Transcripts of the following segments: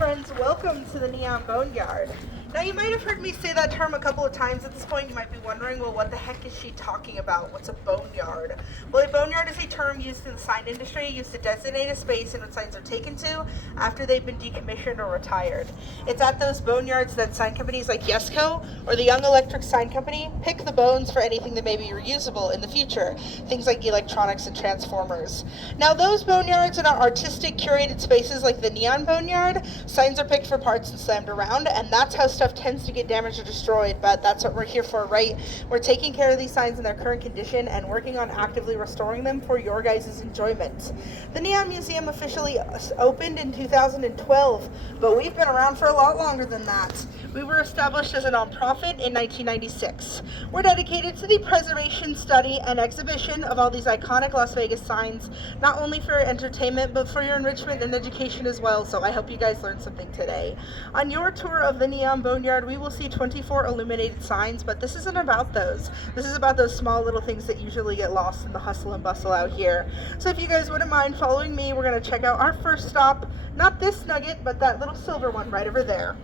friends, welcome to the Neon Boneyard. Now, you might have heard me say that term a couple of times at this point. You might be wondering, well, what the heck is she talking about? What's a boneyard? Well, a boneyard is a term used in the sign industry, used to designate a space in which signs are taken to after they've been decommissioned or retired. It's at those boneyards that sign companies like Yesco or the Young Electric Sign Company pick the bones for anything that may be reusable in the future, things like electronics and transformers. Now, those boneyards in our artistic, curated spaces like the Neon Boneyard, signs are picked for parts and slammed around, and that's how stuff tends to get damaged or destroyed, but that's what we're here for, right? We're taking care of these signs in their current condition and working on actively restoring them for your guys' enjoyment. The Neon Museum officially opened in 2012, but we've been around for a lot longer than that. We were established as a nonprofit in 1996. We're dedicated to the preservation, study, and exhibition of all these iconic Las Vegas signs, not only for your entertainment, but for your enrichment and education as well, so I hope you guys learned something today. On your tour of the Neon Boneyard, we will see 24 illuminated signs, but this isn't about those. This is about those small little things that usually get lost in the hustle and bustle out here. So if you guys wouldn't mind following me, we're going to check out our first stop. Not this nugget, but that little silver one right over there.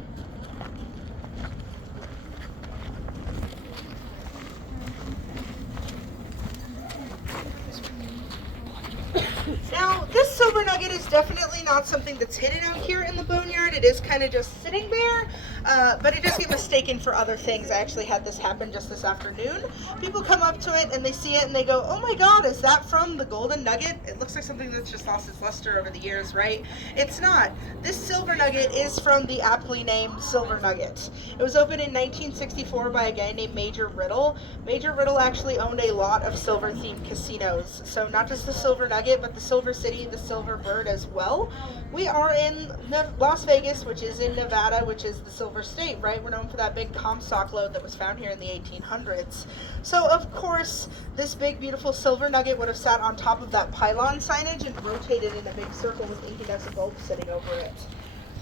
Now, this silver nugget is definitely not something that's hidden out here in the boneyard. It is kind of just sitting there, but it does get mistaken for other things. I actually had this happen just this afternoon. People come up to it and they see it and they go, oh my god, is that from the golden nugget? It looks like something that's just lost its luster over the years, right? It's not. This silver nugget is from the aptly named Silver Nugget. It was opened in 1964 by a guy named Major Riddle. Major Riddle actually owned a lot of silver-themed casinos. So not just the Silver Nugget, but the Silver City, the Silver Bird as well. We are in Las Vegas, which is in Nevada, which is the Silver State, right? We're known for that big Comstock lode that was found here in the 1800s. So, of course, this big, beautiful silver nugget would have sat on top of that pylon signage and rotated in a big circle with incandescent bulbs sitting over it.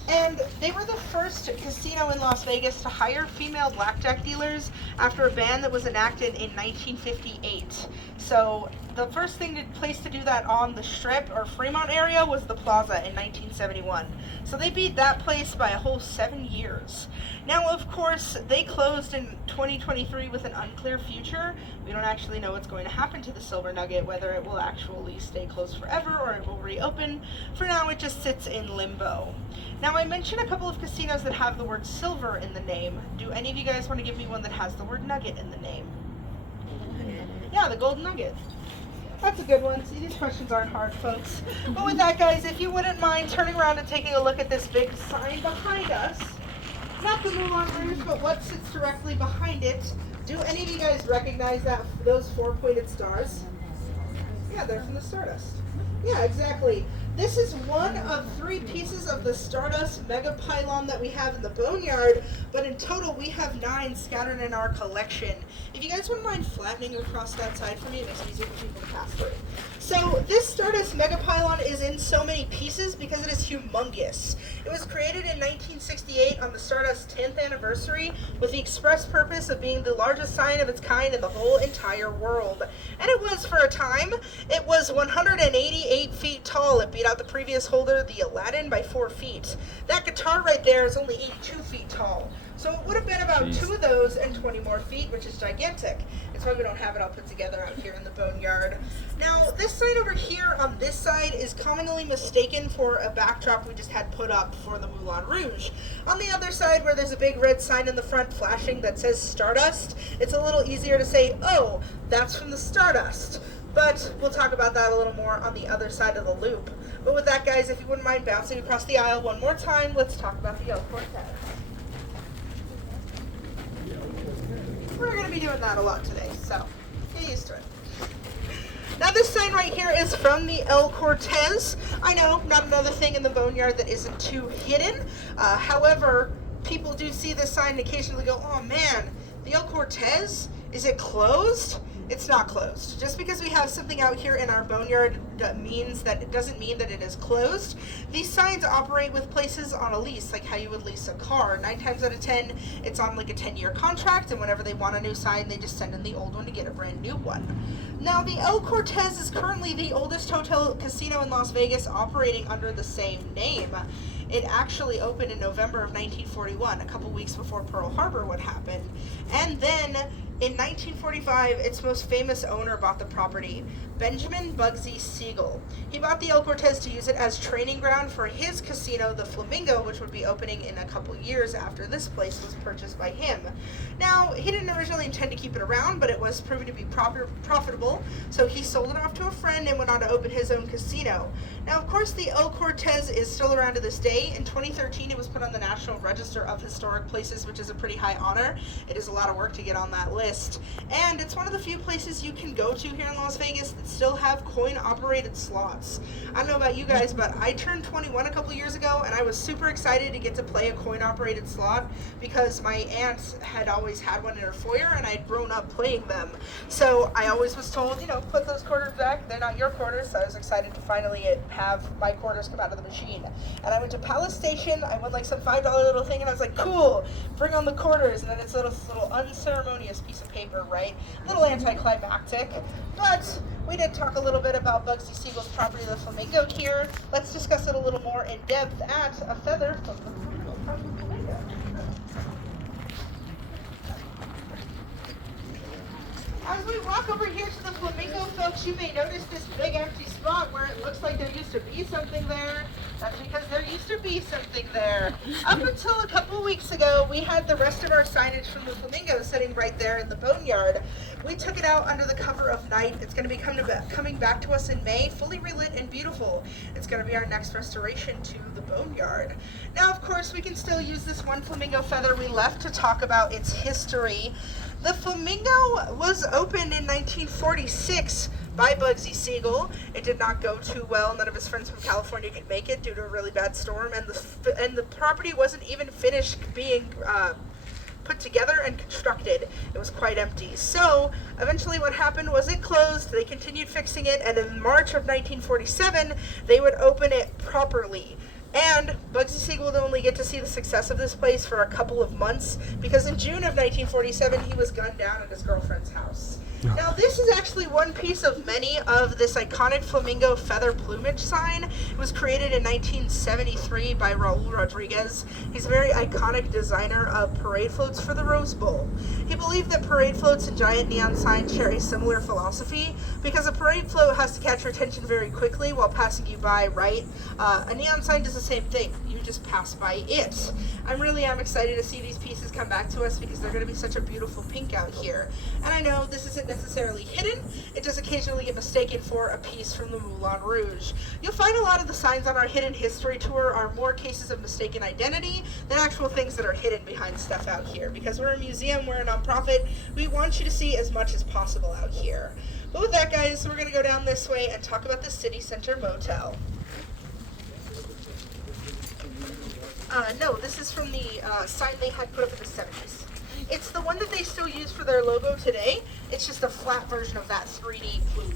And they were the first casino in Las Vegas to hire female blackjack dealers after a ban that was enacted in 1958. So the first place to do that on the Strip or Fremont area was the Plaza in 1971. So they beat that place by a whole 7 years. Now, of course, they closed in 2023 with an unclear future. We don't actually know what's going to happen to the Silver Nugget, whether it will actually stay closed forever or it will reopen. For now, it just sits in limbo. Now, I mentioned a couple of casinos that have the word silver in the name. Do any of you guys want to give me one that has the word nugget in the name? Yeah, the Golden Nugget. That's a good one. See, these questions aren't hard, folks. But with that, guys, if you wouldn't mind turning around and taking a look at this big sign behind us, not the Moulin Rouge, but what sits directly behind it. Do any of you guys recognize those four-pointed stars? Yeah, they're from the Stardust. Yeah, exactly. This is one of 3 pieces of the Stardust mega pylon that we have in the boneyard, but in total we have 9 scattered in our collection. If you guys wouldn't mind flattening across that side for me, it makes it easier for people to pass through. So this Stardust mega pylon is in so many pieces because it is humongous. It was created in 1968 on the Stardust 10th anniversary with the express purpose of being the largest sign of its kind in the whole entire world. And it was, for a time, it was 188 feet tall. It beat out the previous holder, the Aladdin, by 4 feet. That guitar right there is only 82 feet tall. So it would have been about 2 of those and 20 more feet, which is gigantic. It's why we don't have it all put together out here in the boneyard. Now, this sign over here on this side is commonly mistaken for a backdrop we just had put up for the Moulin Rouge. On the other side, where there's a big red sign in the front flashing that says Stardust, it's a little easier to say, oh, that's from the Stardust. But we'll talk about that a little more on the other side of the loop. But with that, guys, if you wouldn't mind bouncing across the aisle one more time, let's talk about the El Cortez. We're going to be doing that a lot today, so get used to it. Now, this sign right here is from the El Cortez. I know, not another thing in the boneyard that isn't too hidden. However, people do see this sign and occasionally go, oh man, the El Cortez, is it closed? It's not closed. Just because we have something out here in our boneyard it doesn't mean that it is closed. These signs operate with places on a lease, like how you would lease a car. 9 times out of 10, it's on like a 10-year contract, and whenever they want a new sign, they just send in the old one to get a brand new one. Now, the El Cortez is currently the oldest hotel casino in Las Vegas operating under the same name. It actually opened in November of 1941, a couple weeks before Pearl Harbor would happen. And then in 1945, its most famous owner bought the property, Benjamin Bugsy Siegel. He bought the El Cortez to use it as training ground for his casino, the Flamingo, which would be opening in a couple years after this place was purchased by him. Now, he didn't originally intend to keep it around, but it was proven to be profitable, so he sold it off to a friend and went on to open his own casino. Now, of course, the El Cortez is still around to this day. In 2013, it was put on the National Register of Historic Places, which is a pretty high honor. It is a lot of work to get on that list. And it's one of the few places you can go to here in Las Vegas that still have coin-operated slots. I don't know about you guys, but I turned 21 a couple years ago, and I was super excited to get to play a coin-operated slot because my aunt had always had one in her foyer, and I'd grown up playing them. So I always was told, put those quarters back. They're not your quarters. So I was excited to finally have my quarters come out of the machine. And I went to Palace Station. I won like some $5 little thing, and I was like, cool, bring on the quarters. And then it's a little unceremonious piece of paper, right? A little anticlimactic. But we did talk a little bit about Bugsy Siegel's property, the Flamingo, here. Let's discuss it a little more in depth at A Feather from the Flamingo. As we walk over here to the Flamingo, folks, you may notice this big empty spot where it looks like there used to be something there. That's because there used to be something there. Up until a couple weeks ago, we had the rest of our signage from the Flamingo sitting right there in the boneyard. We took it out under the cover of night. It's going to be coming back to us in May, fully relit and beautiful. It's going to be our next restoration to the boneyard. Now, of course, we can still use this one Flamingo feather we left to talk about its history. The Flamingo was opened in 1946 by Bugsy Siegel. It did not go too well. None of his friends from California could make it due to a really bad storm, and the property wasn't even finished being put together and constructed. It was quite empty. So eventually what happened was it closed. They continued fixing it, and in March of 1947 they would open it properly. And Bugsy Siegel would only get to see the success of this place for a couple of months, because in June of 1947 he was gunned down at his girlfriend's house. Now, this is actually one piece of many of this iconic Flamingo feather plumage sign. It was created in 1973 by Raul Rodriguez. He's a very iconic designer of parade floats for the Rose Bowl. He believed that parade floats and giant neon signs share a similar philosophy, because a parade float has to catch your attention very quickly while passing you by, right? A neon sign does the same thing. You just pass by it. I'm excited to see these pieces come back to us, because they're going to be such a beautiful pink out here. And I know this isn't necessarily hidden. It does occasionally get mistaken for a piece from the Moulin Rouge. You'll find a lot of the signs on our Hidden History Tour are more cases of mistaken identity than actual things that are hidden behind stuff out here. Because we're a museum, we're a nonprofit, we want you to see as much as possible out here. But with that, guys, we're going to go down this way and talk about the City Center Motel. No, this is from the sign they had put up in the 70s. It's the one that they still use for their logo today. It's just a flat version of that 3D food.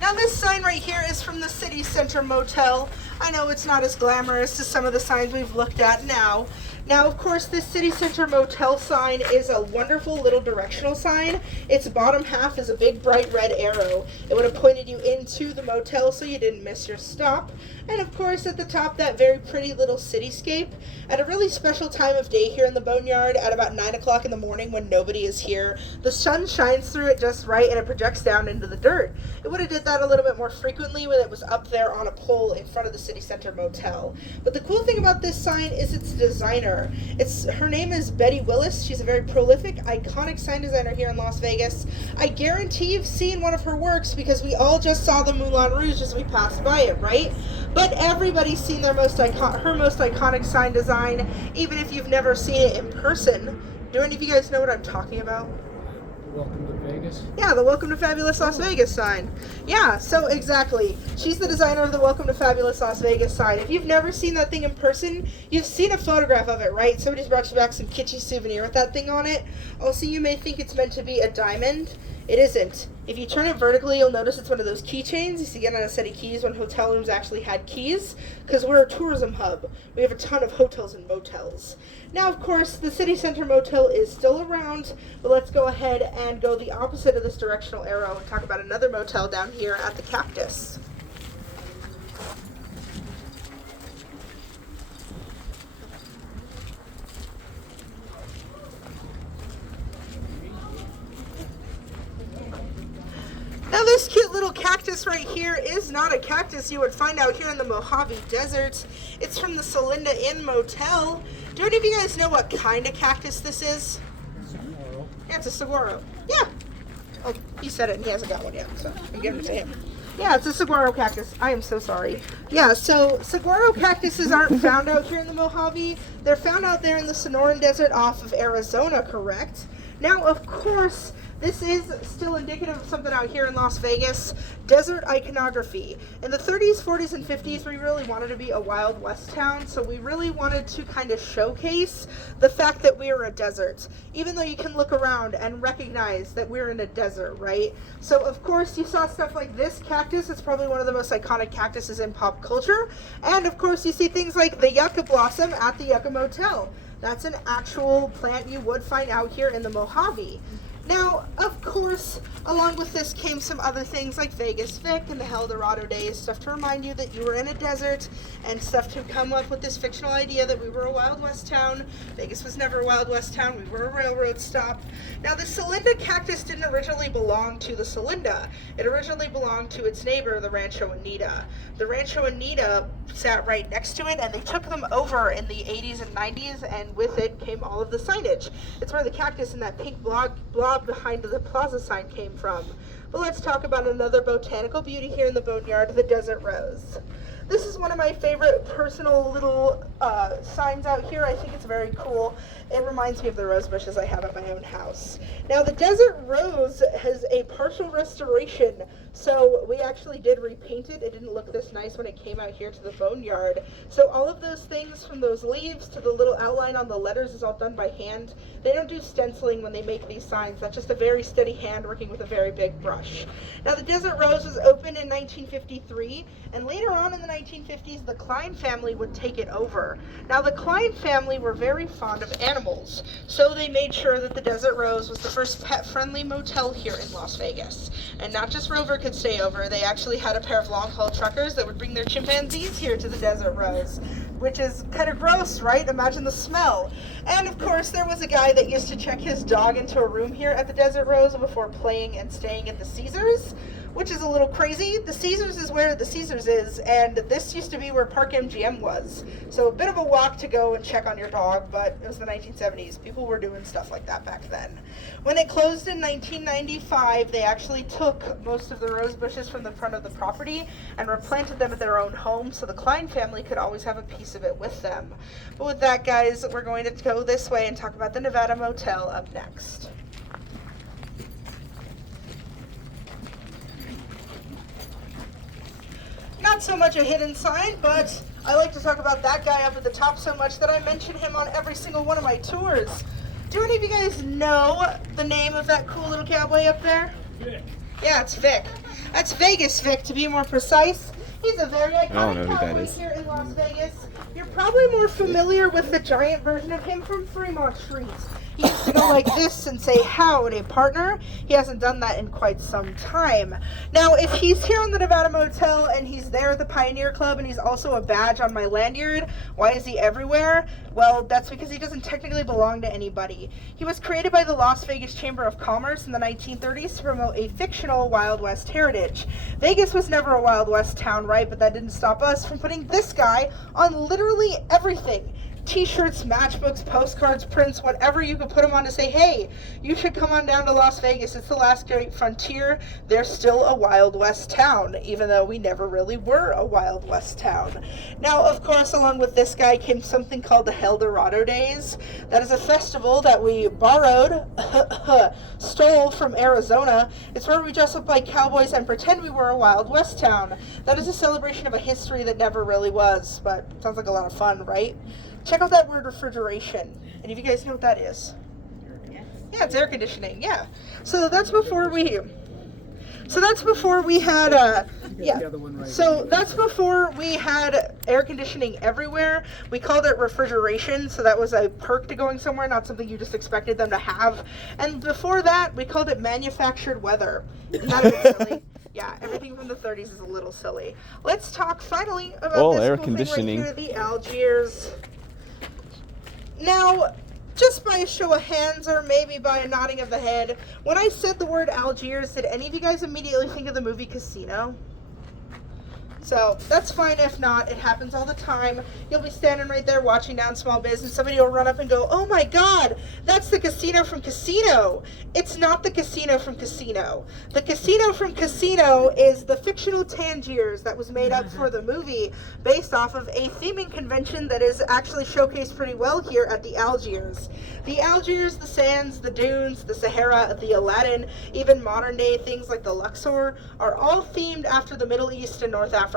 Now, this sign right here is from the City Center Motel. I know it's not as glamorous as some of the signs we've looked at now. Now, of course, this City Center Motel sign is a wonderful little directional sign. Its bottom half is a big bright red arrow. It would have pointed you into the motel so you didn't miss your stop. And of course, at the top, that very pretty little cityscape. At a really special time of day here in the Boneyard, at about 9 o'clock in the morning when nobody is here, the sun shines through it just right and it projects down into the dirt. It would have did that a little bit more frequently when it was up there on a pole in front of the City Center Motel. But the cool thing about this sign is its designer. Her name is Betty Willis. She's a very prolific, iconic sign designer here in Las Vegas. I guarantee you've seen one of her works, because we all just saw the Moulin Rouge as we passed by it, right? But everybody's seen her most iconic sign design, even if you've never seen it in person. Do any of you guys know what I'm talking about? Welcome to Vegas. Yeah, the Welcome to Fabulous Las Vegas sign. Yeah, so exactly. She's the designer of the Welcome to Fabulous Las Vegas sign. If you've never seen that thing in person, you've seen a photograph of it, right? Somebody's brought you back some kitschy souvenir with that thing on it. Also, you may think it's meant to be a diamond. It isn't. If you turn it vertically, you'll notice it's one of those keychains. You used to get on a set of keys when hotel rooms actually had keys, because we're a tourism hub. We have a ton of hotels and motels. Now, of course, the City Center Motel is still around, but let's go ahead and go the opposite of this directional arrow and talk about another motel down here at the Cactus. Now this cute little cactus right here is not a cactus you would find out here in the Mojave Desert. It's from the Celinda Inn Motel. Do any of you guys know what kind of cactus this is? Saguaro. Yeah, it's a saguaro. Yeah. Oh, he said it and he hasn't got one yet, so I'm giving it to him. Yeah, it's a saguaro cactus. I am so sorry. Yeah, so saguaro cactuses aren't found out here in the Mojave. They're found out there in the Sonoran Desert off of Arizona, correct? Now, of course, this is still indicative of something out here in Las Vegas, desert iconography. In the 30s, 40s, and 50s, we really wanted to be a Wild West town, so we really wanted to kind of showcase the fact that we are a desert, even though you can look around and recognize that we're in a desert, right? So, of course, you saw stuff like this cactus. It's probably one of the most iconic cactuses in pop culture. And, of course, you see things like the yucca blossom at the Yucca Motel. That's an actual plant you would find out here in the Mojave. Now, of course, along with this came some other things like Vegas Vic and the Eldorado days, stuff to remind you that you were in a desert, and stuff to come up with this fictional idea that we were a Wild West town. Vegas was never a Wild West town, we were a railroad stop. Now, the Celinda cactus didn't originally belong to the Celinda. It originally belonged to its neighbor, the Rancho Anita. The Rancho Anita sat right next to it, and they took them over in the 80s and 90s, and with it came all of the signage. It's where the cactus and that pink blob behind the plaza sign came from. But let's talk about another botanical beauty here in the Boneyard, the Desert Rose. This is one of my favorite personal little signs out here. I think it's very cool. It reminds me of the rose bushes I have at my own house. Now, the Desert Rose has a partial restoration, so we actually did repaint it. It didn't look this nice when it came out here to the Boneyard. So all of those things, from those leaves to the little outline on the letters, is all done by hand. They don't do stenciling when they make these signs. That's just a very steady hand working with a very big brush. Now, the Desert Rose was opened in 1953, and later on in the 1950s, the Klein family would take it over. Now, the Klein family were very fond of animals, so they made sure that the Desert Rose was the first pet-friendly motel here in Las Vegas. And not just Rover could stay over, they actually had a pair of long-haul truckers that would bring their chimpanzees here to the Desert Rose, which is kind of gross, right? Imagine the smell. And of course, there was a guy that used to check his dog into a room here at the Desert Rose before playing and staying at the Caesars, which is a little crazy. The Caesars is where the Caesars is, and this used to be where Park MGM was. So a bit of a walk to go and check on your dog, but it was the 1970s. People were doing stuff like that back then. When it closed in 1995, they actually took most of the rose bushes from the front of the property and replanted them at their own home, so the Klein family could always have a piece of it with them. But with that, guys, we're going to go this way and talk about the Nevada Motel up next. Not so much a hidden sign, but I like to talk about that guy up at the top so much that I mention him on every single one of my tours. Do any of you guys know the name of that cool little cowboy up there? Vic. Yeah, it's Vic. That's Vegas Vic, to be more precise. He's a very iconic who that cowboy is. here in Las Vegas. You're probably more familiar with the giant version of him from Fremont Street. He used to go like this and say, "Howdy, partner." He hasn't done that in quite some time. Now, if he's here on the Nevada Motel and he's there at the Pioneer Club and he's also a badge on my lanyard, why is he everywhere? Well, that's because he doesn't technically belong to anybody. He was created by the Las Vegas Chamber of Commerce in the 1930s to promote a fictional Wild West heritage. Vegas was never a Wild West town, right? But that didn't stop us from putting this guy on literally everything. t-shirts, matchbooks, postcards, prints, whatever you could put them on to say, hey, you should come on down to Las Vegas. It's the last great frontier. They're still a Wild West town, even though we never really were a Wild West town. Now, of course, along with this guy came something called the Eldorado Days. That is a festival that we borrowed, stole from Arizona. It's where we dress up like cowboys and pretend we were a Wild West town. That is a celebration of a history that never really was, but sounds like a lot of fun, right? Check out that word refrigeration. And if you guys know what that is. Yeah, it's air conditioning, yeah. So that's before we had that's before we had air conditioning everywhere. We called it refrigeration, so that was a perk to going somewhere, not something you just expected them to have. And before that, we called it manufactured weather. Isn't that a bit silly? Yeah, everything from the 30s is a little silly. Let's talk finally about this air cool conditioning. thing right here, the Algiers. Now, just by a show of hands or maybe by a nodding of the head, when I said the word Algiers, did any of you guys immediately think of the movie Casino? So that's fine if not. It happens all the time. You'll be standing right there watching Down Small Biz and somebody will run up and go, oh my god, that's the casino from Casino. It's not the casino from Casino. The casino from Casino is the fictional Tangiers that was made up for the movie based off of a theming convention that is actually showcased pretty well here at the Algiers. The Algiers, the sands, the dunes, the Sahara, the Aladdin, even modern day things like the Luxor are all themed after the Middle East and North Africa.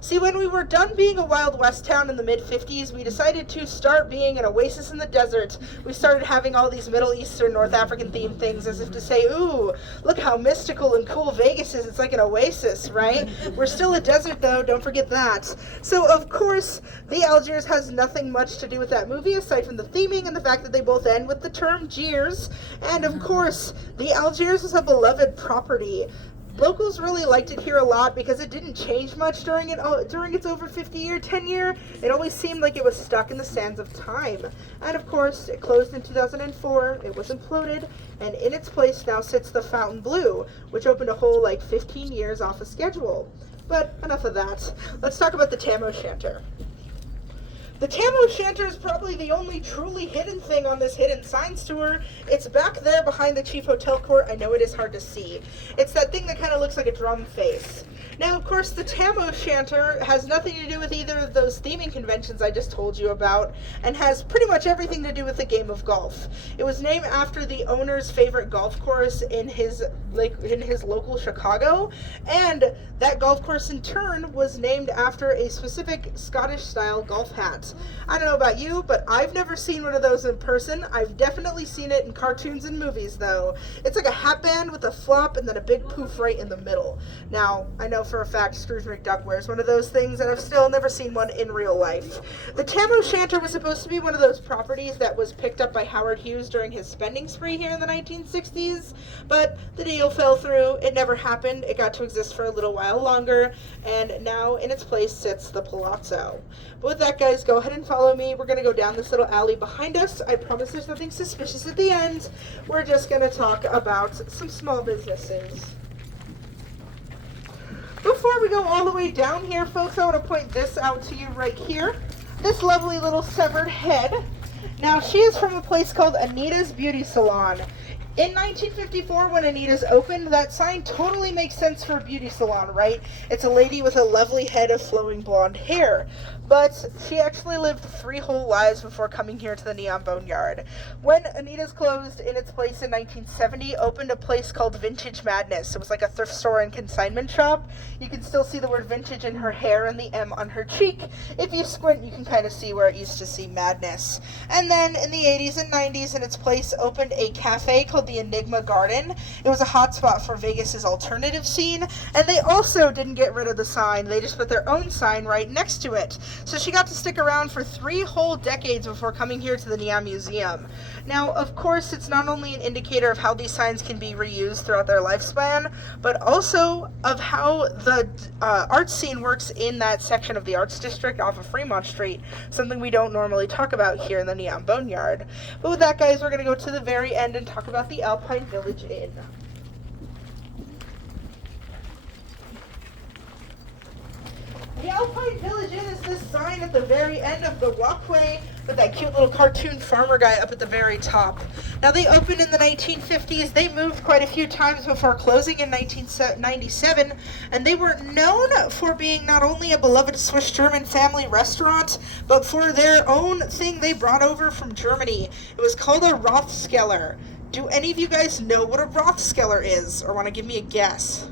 See, when we were done being a Wild West town in the mid-50s, we decided to start being an oasis in the desert. We started having all these Middle Eastern, North African themed things as if to say, ooh, look how mystical and cool Vegas is. It's like an oasis, right? We're still a desert, though. Don't forget that. So, of course, the Algiers has nothing much to do with that movie, aside from the theming and the fact that they both end with the term Jeers. And, of course, the Algiers is a beloved property. Locals really liked it here a lot because it didn't change much during its over 50-year tenure. It always seemed like it was stuck in the sands of time. And of course, it closed in 2004, it was imploded, and in its place now sits the Fontainebleau, which opened a whole 15 years off of schedule. But enough of that. Let's talk about the Tam O'Shanter. The Tam O'Shanter is probably the only truly hidden thing on this hidden signs tour. It's back there behind the Chief Hotel Court. I know it is hard to see. It's that thing that kind of looks like a drum face. Now, of course, the Tam O'Shanter has nothing to do with either of those theming conventions I just told you about, and has pretty much everything to do with the game of golf. It was named after the owner's favorite golf course in his local Chicago, and that golf course in turn was named after a specific Scottish-style golf hat. I don't know about you, but I've never seen one of those in person. I've definitely seen it in cartoons and movies, though. It's like a hat band with a flop and then a big poof right in the middle. Now, I know for a fact Scrooge McDuck wears one of those things, and I've still never seen one in real life. The Tam O'Shanter was supposed to be one of those properties that was picked up by Howard Hughes during his spending spree here in the 1960s, but the deal fell through. It never happened. It got to exist for a little while longer, and now in its place sits the Palazzo. But with that, guys, go ahead and follow me. We're going to go down this little alley behind us. I promise there's nothing suspicious at the end. We're just going to talk about some small businesses. Before we go all the way down here, folks, I want to point this out to you right here. This lovely little severed head. Now, she is from a place called Anita's Beauty Salon. In 1954, when Anita's opened, that sign totally makes sense for a beauty salon, right? It's a lady with a lovely head of flowing blonde hair. But she actually lived 3 whole lives before coming here to the Neon Boneyard. When Anita's closed in its place in 1970, opened a place called Vintage Madness. It was like a thrift store and consignment shop. You can still see the word vintage in her hair and the M on her cheek. If you squint, you can kind of see where it used to see Madness. And then in the 80s and 90s, in its place, opened a cafe called the Enigma Garden. It was a hotspot for Vegas's alternative scene, and they also didn't get rid of the sign. They just put their own sign right next to it. So she got to stick around for 3 whole decades before coming here to the Neon Museum. Now, of course, it's not only an indicator of how these signs can be reused throughout their lifespan, but also of how the art scene works in that section of the Arts District off of Fremont Street, something we don't normally talk about here in the Neon Boneyard. But with that, guys, we're going to go to the very end and talk about the Alpine Village Inn. The Alpine Village Inn is this sign at the very end of the walkway with that cute little cartoon farmer guy up at the very top. Now, they opened in the 1950s. They moved quite a few times before closing in 1997, and they were known for being not only a beloved Swiss German family restaurant, but for their own thing they brought over from Germany. It was called a Rothskeller. Do any of you guys know what a Rothskeller is, or want to give me a guess?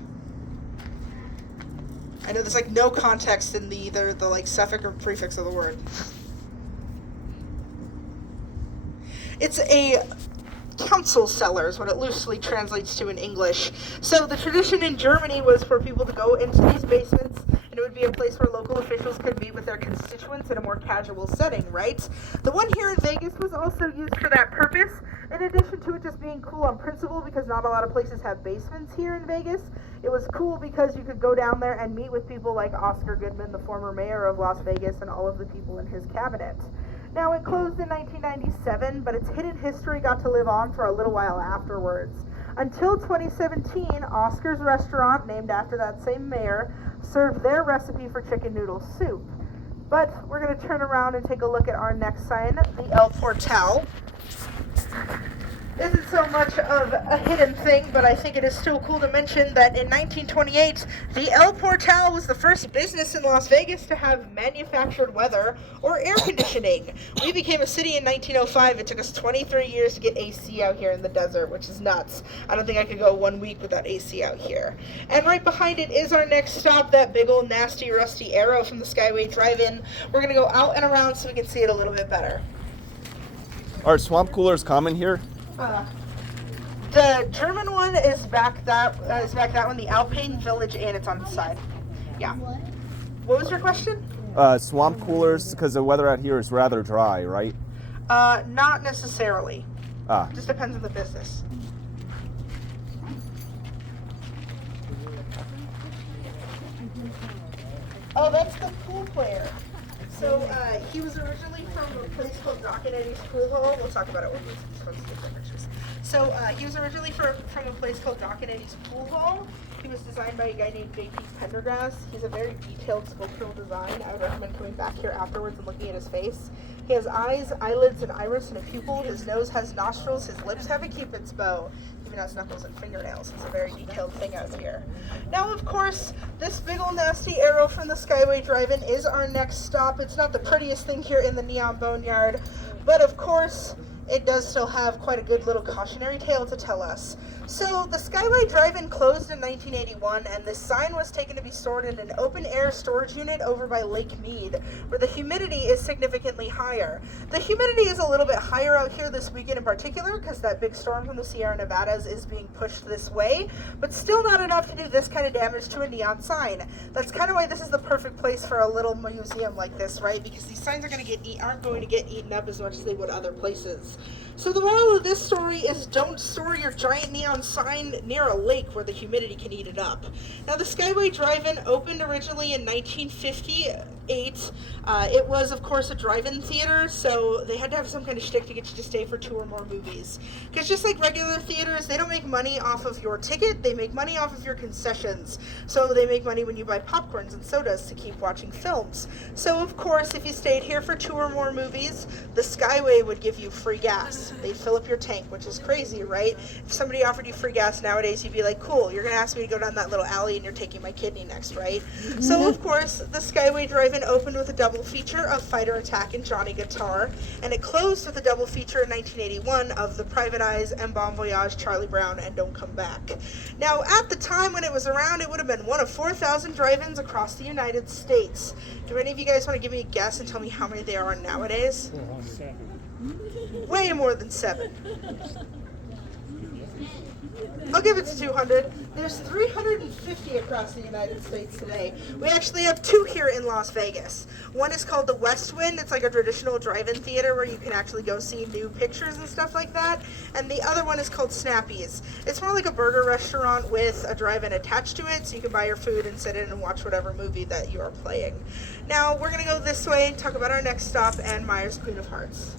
I know there's like no context in either the like suffix or prefix of the word. It's a council cellar is what it loosely translates to in English. So the tradition in Germany was for people to go into these basements, and it would be a place where local officials could meet with their constituents in a more casual setting, right? The one here in Vegas was also used for that purpose, in addition to it just being cool on principle because not a lot of places have basements here in Vegas. It was cool because you could go down there and meet with people like Oscar Goodman, the former mayor of Las Vegas, and all of the people in his cabinet. Now, it closed in 1997, but its hidden history got to live on for a little while afterwards. Until 2017, Oscar's restaurant, named after that same mayor, served their recipe for chicken noodle soup. But we're going to turn around and take a look at our next sign, the El Portal. Isn't so much of a hidden thing, but I think it is still cool to mention that in 1928, the El Portal was the first business in Las Vegas to have manufactured weather or air conditioning. We became a city in 1905. It took us 23 years to get AC out here in the desert, which is nuts. I don't think I could go 1 week without AC out here. And right behind it is our next stop, that big old nasty rusty arrow from the Skyway Drive-In. We're going to go out and around so we can see it a little bit better. Are swamp coolers common here? The German one is back that one, the Alpine Village Inn. It's on the side. Yeah. What was your question? Swamp coolers, because the weather out here is rather dry, right? Not necessarily. Ah. Just depends on the business. Oh, that's the pool player. So he was originally from a place called Doc and Eddie's Pool Hall. We'll talk about it when we take the pictures. So he was originally from a place called Doc and Eddie's Pool Hall. He was designed by a guy named J.P. Pendergrass. He's a very detailed sculptural design. I would recommend coming back here afterwards and looking at his face. He has eyes, eyelids, an iris, and a pupil. His nose has nostrils. His lips have a cupid's bow. Even has knuckles and fingernails. It's a very detailed thing out here. Now, of course, this big old nasty arrow from the Skyway Drive-In is our next stop. It's not the prettiest thing here in the Neon Boneyard, but of course, it does still have quite a good little cautionary tale to tell us. So the Skyway Drive-In closed in 1981, and this sign was taken to be stored in an open-air storage unit over by Lake Mead, where the humidity is significantly higher. The humidity is a little bit higher out here this weekend in particular, because that big storm from the Sierra Nevadas is being pushed this way, but still not enough to do this kind of damage to a neon sign. That's kind of why this is the perfect place for a little museum like this, right? Because these signs aren't going to get eaten up as much as they would other places. So the moral of this story is don't store your giant neon sign near a lake where the humidity can eat it up. Now, the Skyway Drive-In opened originally in 1958. It was, of course, a drive-in theater, so they had to have some kind of shtick to get you to stay for 2 or more movies. Because just like regular theaters, they don't make money off of your ticket, they make money off of your concessions. So they make money when you buy popcorns and sodas to keep watching films. So, of course, if you stayed here for 2 or more movies, the Skyway would give you free gas. They'd fill up your tank, which is crazy, right? If somebody offered you free gas nowadays, you'd be like, cool, you're going to ask me to go down that little alley and you're taking my kidney next, right? So, of course, the Skyway Drive-In opened with a double feature of Fighter Attack and Johnny Guitar, and it closed with a double feature in 1981 of The Private Eyes and Bon Voyage, Charlie Brown, and Don't Come Back. Now, at the time when it was around, it would have been one of 4,000 drive-ins across the United States. Do any of you guys want to give me a guess and tell me how many there are nowadays? 7. Way more than 7. I'll give it to 200. There's 350 across the United States today. We actually have 2 here in Las Vegas. One is called the West Wind. It's like a traditional drive-in theater where you can actually go see new pictures and stuff like that. And the other one is called Snappy's. It's more like a burger restaurant with a drive-in attached to it, so you can buy your food and sit in and watch whatever movie that you are playing. Now, we're going to go this way and talk about our next stop, and Myers Queen of Hearts.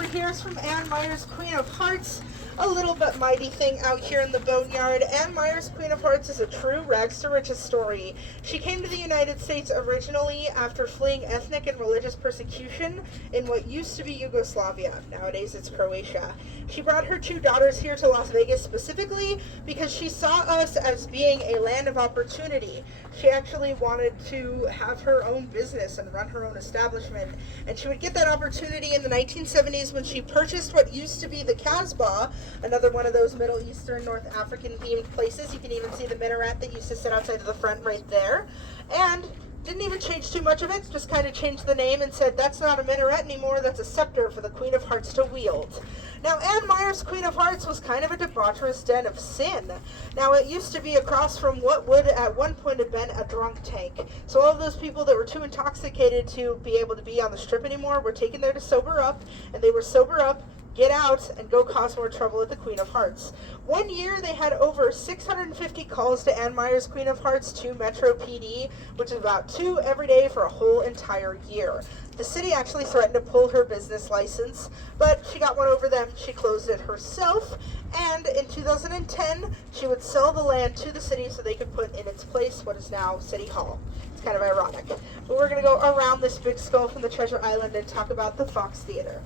over here is from Anne Meyer's Queen of Hearts. A little but mighty thing out here in the Boneyard. Anne Meyer's Queen of Hearts is a true rags to riches story. She came to the United States originally after fleeing ethnic and religious persecution in what used to be Yugoslavia. Nowadays it's Croatia. She brought her 2 daughters here to Las Vegas specifically because she saw us as being a land of opportunity. She actually wanted to have her own business and run her own establishment. And she would get that opportunity in the 1970s when she purchased what used to be the Casbah, another one of those Middle Eastern, North African themed places. You can even see the minaret that used to sit outside of the front right there. And didn't even change too much of it, just kind of changed the name and said, that's not a minaret anymore, that's a scepter for the Queen of Hearts to wield. Now, Anne Meyer's Queen of Hearts was kind of a debaucherous den of sin. Now, it used to be across from what would at one point have been a drunk tank. So all of those people that were too intoxicated to be able to be on the strip anymore were taken there to sober up, and they were sober up, get out, and go cause more trouble at the Queen of Hearts. One year, they had over 650 calls to Anne Meyer's Queen of Hearts to Metro PD, which is about 2 every day for a whole entire year. The city actually threatened to pull her business license, but she got one over them. She closed it herself, and in 2010, she would sell the land to the city so they could put in its place what is now City Hall. It's kind of ironic. But we're going to go around this big skull from the Treasure Island and talk about the Fox Theater.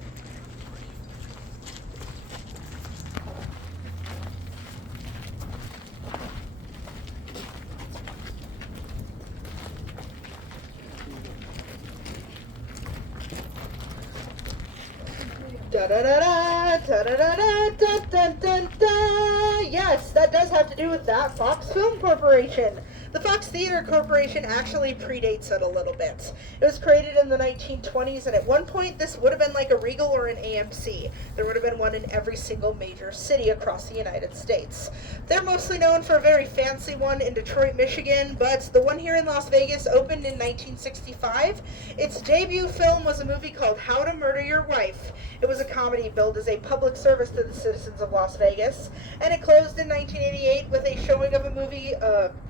Da-da-da-da, da-da-da-da, da-da-da-da. Yes, that does have to do with that Fox Film Corporation. The Fox Theater Corporation actually predates it a little bit. It was created in the 1920s, and at one point this would have been like a Regal or an AMC. There would have been one in every single major city across the United States. They're mostly known for a very fancy one in Detroit, Michigan, but the one here in Las Vegas opened in 1965. Its debut film was a movie called How to Murder Your Wife. It was a comedy billed as a public service to the citizens of Las Vegas, and it closed in 1988 with a showing of a movie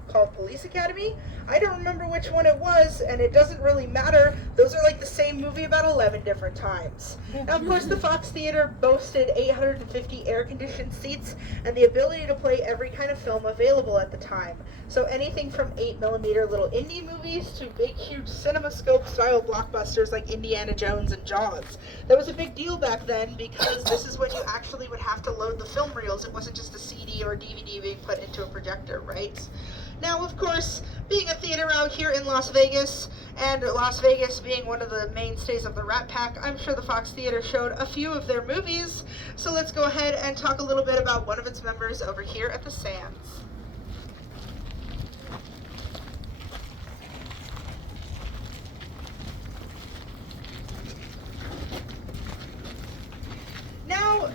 called Police Academy. I don't remember which one it was, and it doesn't really matter. Those are like the same movie about 11 different times. Now, of course, the Fox Theater boasted 850 air-conditioned seats and the ability to play every kind of film available at the time. So anything from 8mm little indie movies to big, huge CinemaScope-style blockbusters like Indiana Jones and Jaws. That was a big deal back then because this is when you actually would have to load the film reels. It wasn't just a CD or a DVD being put into a projector, right? Now, of course, being a theater out here in Las Vegas, and Las Vegas being one of the mainstays of the Rat Pack, I'm sure the Fox Theater showed a few of their movies. So let's go ahead and talk a little bit about one of its members over here at the Sands. Now,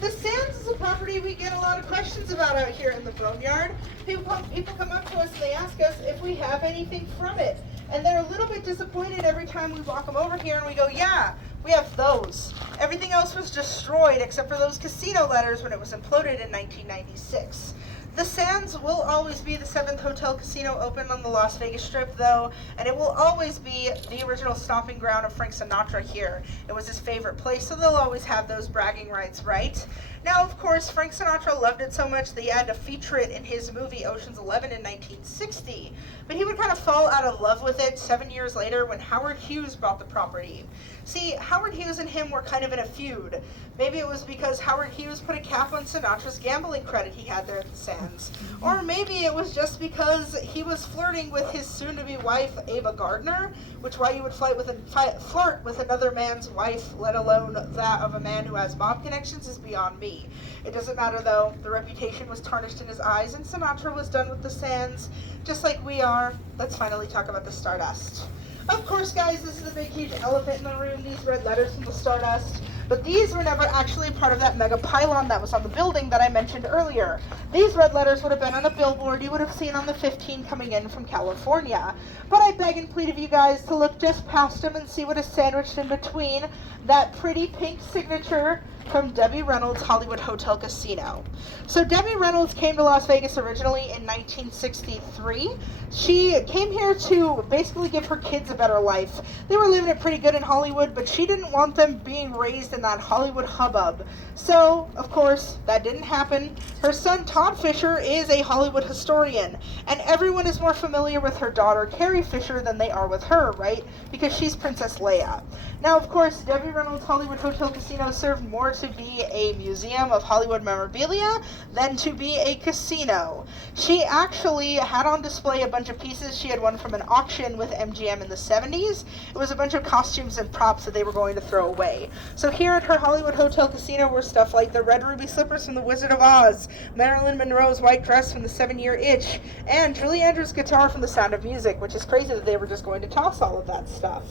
the Sands is a property we get a lot of questions about out here in the Boneyard. People come up to us and they ask us if we have anything from it. And they're a little bit disappointed every time we walk them over here and we go, yeah, we have those. Everything else was destroyed except for those casino letters when it was imploded in 1996. The Sands will always be the 7th hotel casino open on the Las Vegas Strip, though, and it will always be the original stomping ground of Frank Sinatra here. It was his favorite place, so they'll always have those bragging rights, right? Now, of course, Frank Sinatra loved it so much that he had to feature it in his movie Ocean's 11 in 1960. But he would kind of fall out of love with it 7 years later when Howard Hughes bought the property. See, Howard Hughes and him were kind of in a feud. Maybe it was because Howard Hughes put a cap on Sinatra's gambling credit he had there at the Sands. Or maybe it was just because he was flirting with his soon-to-be wife, Ava Gardner, which why you would flirt with another man's wife, let alone that of a man who has mob connections, is beyond me. It doesn't matter, though. The reputation was tarnished in his eyes, and Sinatra was done with the Sands, just like we are. Let's finally talk about the Stardust. Of course, guys, this is the big, huge elephant in the room, these red letters from the Stardust. But these were never actually part of that mega pylon that was on the building that I mentioned earlier. These red letters would have been on a billboard you would have seen on the 15 coming in from California. But I beg and plead of you guys to look just past them and see what is sandwiched in between that pretty pink signature from Debbie Reynolds' Hollywood Hotel Casino. So Debbie Reynolds came to Las Vegas originally in 1963. She came here to basically give her kids a better life. They were living it pretty good in Hollywood, but she didn't want them being raised in that Hollywood hubbub. So, of course, that didn't happen. Her son Todd Fisher is a Hollywood historian, and everyone is more familiar with her daughter Carrie Fisher than they are with her, right? Because she's Princess Leia. Now, of course, Debbie Reynolds' Hollywood Hotel Casino served more to be a museum of Hollywood memorabilia than to be a casino. She actually had on display a bunch of pieces she had won from an auction with MGM in the 70s. It was a bunch of costumes and props that they were going to throw away. So here at her Hollywood Hotel Casino were stuff like the red ruby slippers from The Wizard of Oz, Marilyn Monroe's white dress from The 7-Year Itch, and Julie Andrews' guitar from The Sound of Music, which is crazy that they were just going to toss all of that stuff.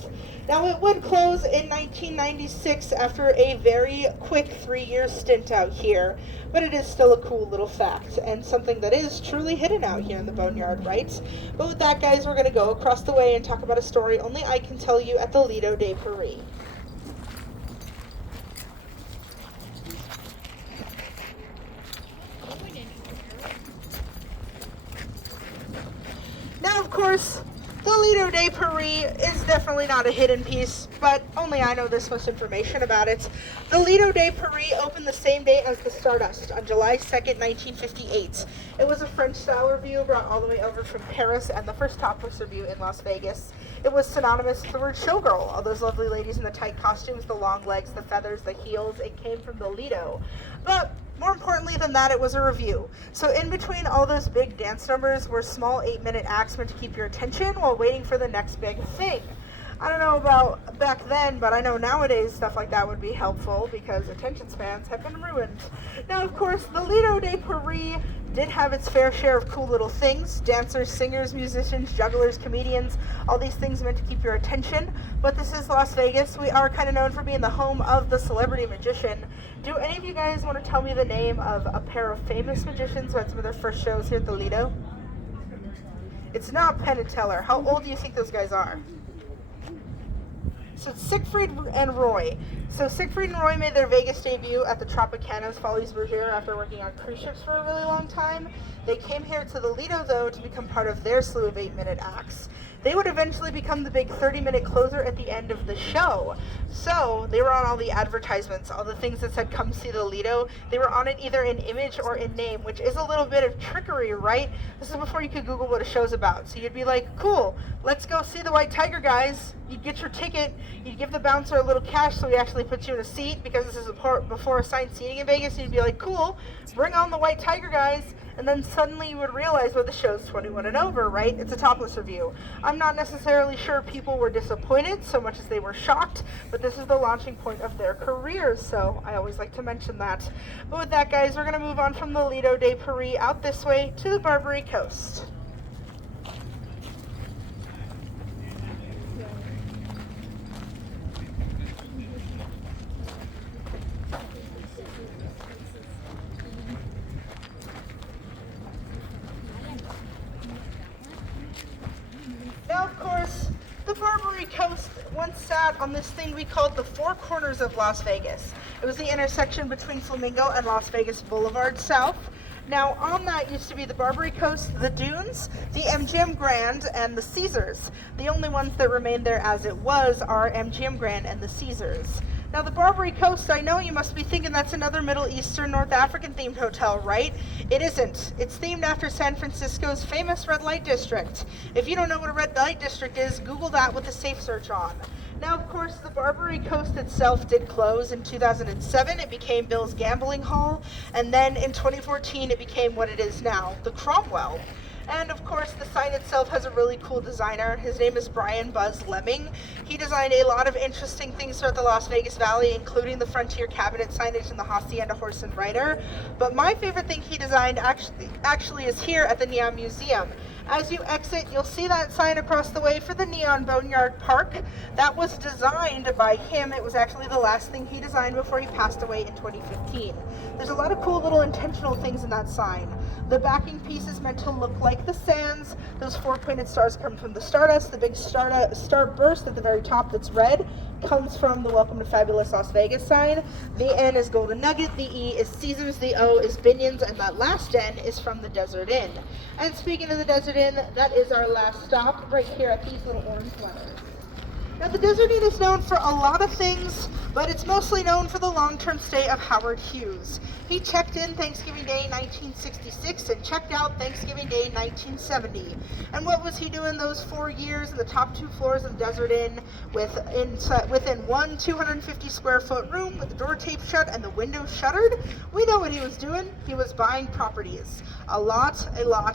Now, it would close in 1996 after a very quick 3-year stint out here, but it is still a cool little fact and something that is truly hidden out here in the Boneyard, right? But with that, guys, we're going to go across the way and talk about a story only I can tell you at the Lido de Paris. Now, of course, the Lido de Paris is definitely not a hidden piece, but only I know this much information about it. The Lido de Paris opened the same day as the Stardust, on July 2nd, 1958. It was a French-style revue brought all the way over from Paris, and the first topless revue in Las Vegas. It was synonymous with the word showgirl. All those lovely ladies in the tight costumes, the long legs, the feathers, the heels, it came from the Lido. But more importantly than that, it was a revue. So in between all those big dance numbers were small 8-minute acts meant to keep your attention while waiting for the next big thing. I don't know about back then, but I know nowadays stuff like that would be helpful because attention spans have been ruined. Now, of course, the Lido de Paris did have its fair share of cool little things. Dancers, singers, musicians, jugglers, comedians, all these things meant to keep your attention. But this is Las Vegas. We are kind of known for being the home of the celebrity magician. Do any of you guys want to tell me the name of a pair of famous magicians who had some of their first shows here at the Lido? It's not Penn and Teller. How old do you think those guys are? So it's Siegfried and Roy. So Siegfried and Roy made their Vegas debut at the Tropicana's Folies Bergère after working on cruise ships for a really long time. They came here to the Lido, though, to become part of their slew of 8-minute acts. They would eventually become the big 30-minute closer at the end of the show. So they were on all the advertisements, all the things that said, "Come see the Lido." They were on it either in image or in name, which is a little bit of trickery, right? This is before you could Google what a show's about. So you'd be like, cool, let's go see the White Tiger guys. You'd get your ticket, you'd give the bouncer a little cash so he actually puts you in a seat, because this is before assigned seating in Vegas. You'd be like, cool, bring on the White Tiger guys. And then suddenly you would realize, well, the show's 21 and over, right? It's a topless revue. I'm not necessarily sure people were disappointed so much as they were shocked, but this is the launching point of their careers, so I always like to mention that. But with that, guys, we're going to move on from the Lido de Paris out this way to the Barbary Coast. Now, of course, the Barbary Coast once sat on this thing we called the Four Corners of Las Vegas. It was the intersection between Flamingo and Las Vegas Boulevard South. Now, on that used to be the Barbary Coast, the Dunes, the MGM Grand, and the Caesars. The only ones that remain there as it was are MGM Grand and the Caesars. Now, the Barbary Coast, I know you must be thinking that's another Middle Eastern, North African themed hotel, right? It isn't. It's themed after San Francisco's famous red light district. If you don't know what a red light district is, Google that with a safe search on. Now, of course, the Barbary Coast itself did close in 2007. It became Bill's Gambling Hall, and then in 2014 it became what it is now, the Cromwell. And of course, the sign itself has a really cool designer. His name is Brian Buzz Lemming. He designed a lot of interesting things throughout the Las Vegas Valley, including the Frontier Cabinet signage and the Hacienda Horse and Rider. But my favorite thing he designed actually is here at the Neon Museum. As you exit, you'll see that sign across the way for the Neon Boneyard Park. That was designed by him. It was actually the last thing he designed before he passed away in 2015. There's a lot of cool little intentional things in that sign. The backing piece is meant to look like like the sands, those 4 pointed stars come from the stardust. The big star burst at the very top that's red comes from the Welcome to Fabulous Las Vegas sign. The N is Golden Nugget, the E is Caesars, the O is Binions, and that last N is from the Desert Inn. And speaking of the Desert Inn, that is our last stop right here at these little orange letters. Now, the Desert Inn is known for a lot of things, but it's mostly known for the long-term stay of Howard Hughes. He checked in Thanksgiving Day 1966 and checked out Thanksgiving Day 1970. And what was he doing those 4 years in the top 2 floors of the Desert Inn within one 250 square foot room with the door taped shut and the windows shuttered? We know what he was doing. He was buying properties. A lot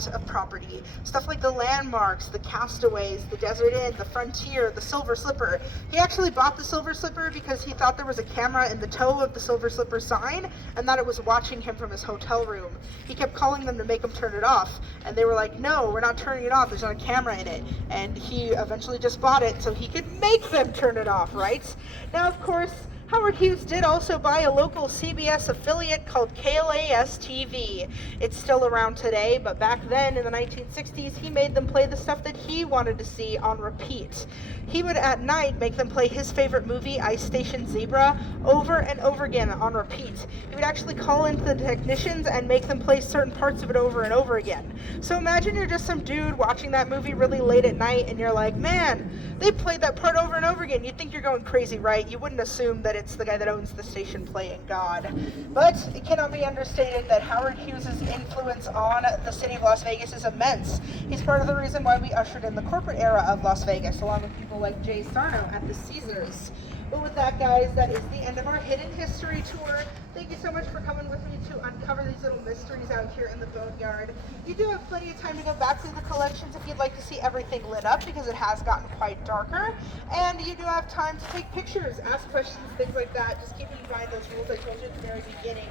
of property. Stuff like the Landmarks, the Castaways, the Desert Inn, the Frontier, the Silver Slipper. He actually bought the Silver Slipper because he thought there was a camera in the toe of the Silver Slipper sign and that it was watching him from his hotel room. He kept calling them to make him turn it off, and they were like, no, we're not turning it off, there's not a camera in it. And he eventually just bought it so he could make them turn it off, right? Now, of course, Howard Hughes did also buy a local CBS affiliate called KLAS-TV. It's still around today, but back then in the 1960s, he made them play the stuff that he wanted to see on repeat. He would at night make them play his favorite movie, Ice Station Zebra, over and over again on repeat. He would actually call in the technicians and make them play certain parts of it over and over again. So imagine you're just some dude watching that movie really late at night and you're like, man, they played that part over and over again. You'd think you're going crazy, right? You wouldn't assume that it's the guy that owns the station playing God. But it cannot be understated that Howard Hughes' influence on the city of Las Vegas is immense. He's part of the reason why we ushered in the corporate era of Las Vegas, along with people like Jay Sarno at the Caesars. But with that, guys, that is the end of our Hidden History Tour. Thank you so much for coming with me to uncover these little mysteries out here in the Boneyard. You do have plenty of time to go back through the collections if you'd like to see everything lit up, because it has gotten quite darker. And you do have time to take pictures, ask questions, things like that. Just keeping in mind those rules I told you at the very beginning.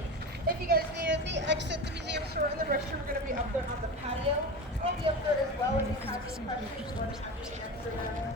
If you guys need the exit, the museum store, and the restroom are going to be up there on the patio. I'll be up there as well if you have any questions. We're happy to answer them.